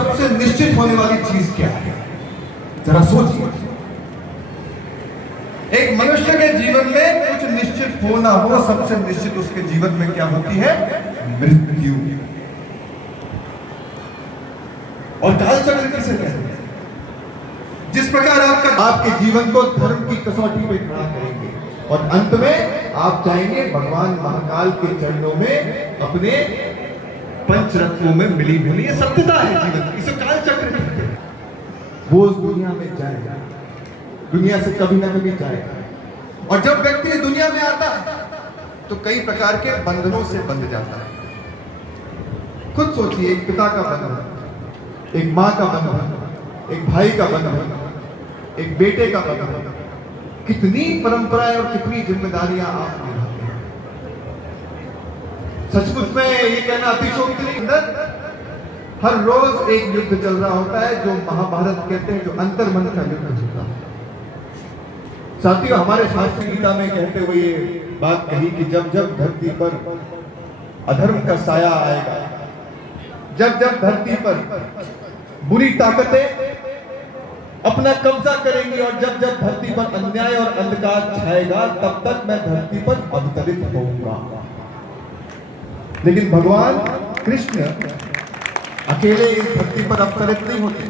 सबसे निश्चित होने वाली चीज क्या है? जरा सोचिए। एक मनुष्य के जीवन में कुछ निश्चित होना हो, सबसे निश्चित उसके जीवन में क्या होती है? मृत्यु। और काल चक्र किसे कहते हैं? जिस प्रकार आपके जीवन को धर्म की कसौटी पे खड़ा करेंगे और अंत में आप चाहेंगे भगवान महाकाल के चरणों में अपने पंचरत्नों में मिली मिली। ये सत्यता है जीवन, इसे काल चक्र कहते हैं। वो उस दुनिया में जाएगा, दुनिया से कभी ना कभी जाएगा। और जब व्यक्ति इस दुनिया में आता है तो कई प्रकार के बंधनों से बंध जाता है। खुद सोचिए, एक पिता का बंधन, एक माँ का बंधन, एक भाई का बंधन, एक बेटे का बंधन, कितनी परंपराएं और कितनी जिम्मेदारियां आप निभाते हैं। सचमुच में ये कहना अतिशयोक्ति नहीं। अंदर हर रोज एक युद्ध चल रहा होता है जो महाभारत कहते हैं, जो अंतर्मन का युद्ध होता है। साथियों, हमारे शास्त्र गीता में कहते हुए ये बात कही कि जब जब धरती पर अधर्म का साया आएगा, जब जब धरती पर बुरी ताकतें अपना कब्जा करेंगी और जब जब धरती पर अन्याय और अंधकार छाएगा, तब तक मैं धरती पर अवतरित होऊंगा। लेकिन भगवान कृष्ण अकेले इस धरती पर अवतरित नहीं होते।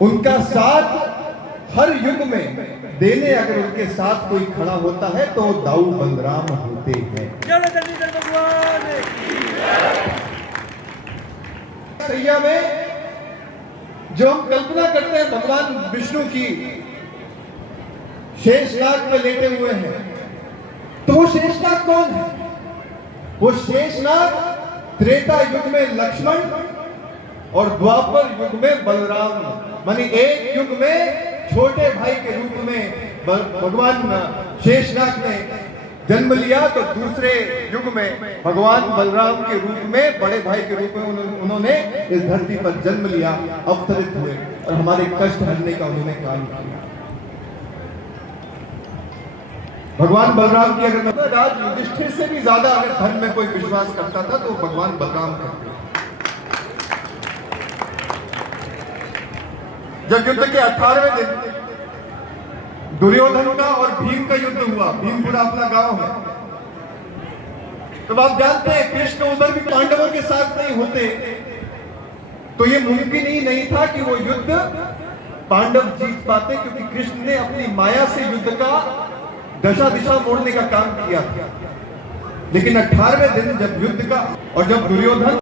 उनका साथ हर युग में देने अगर उनके साथ कोई खड़ा होता है तो दाऊ बलराम होते हैं। सैया में जो हम कल्पना करते हैं भगवान विष्णु की शेषनाग में लेटे हुए हैं, तो वो शेषनाग कौन है? वो शेषनाग त्रेता युग में लक्ष्मण और द्वापर युग में बलराम, मानी एक युग में छोटे भाई के रूप में भगवान शेषनाग ने जन्म लिया, तो दूसरे युग में भगवान बलराम के रूप में, बड़े भाई के रूप में उन्होंने इस धरती पर जन्म लिया, अवतरित हुए और हमारे कष्ट हरने का उन्होंने काम किया। भगवान बलराम की अगर राज युधिष्ठिर से भी ज्यादा अगर धर्म में कोई विश्वास करता था तो भगवान बलराम करते। जब युद्ध के 18वें दिन दुर्योधन का और भीम का युद्ध हुआ, भीमपुरा अपना गांव है, तो आप जानते हैं कृष्ण उधर भी पांडवों के साथ नहीं होते तो ये मुमकिन ही नहीं था कि वो युद्ध पांडव जीत पाते, क्योंकि कृष्ण ने अपनी माया से युद्ध का दशा दिशा मोड़ने का काम किया था। लेकिन 18वें दिन जब युद्ध का और जब दुर्योधन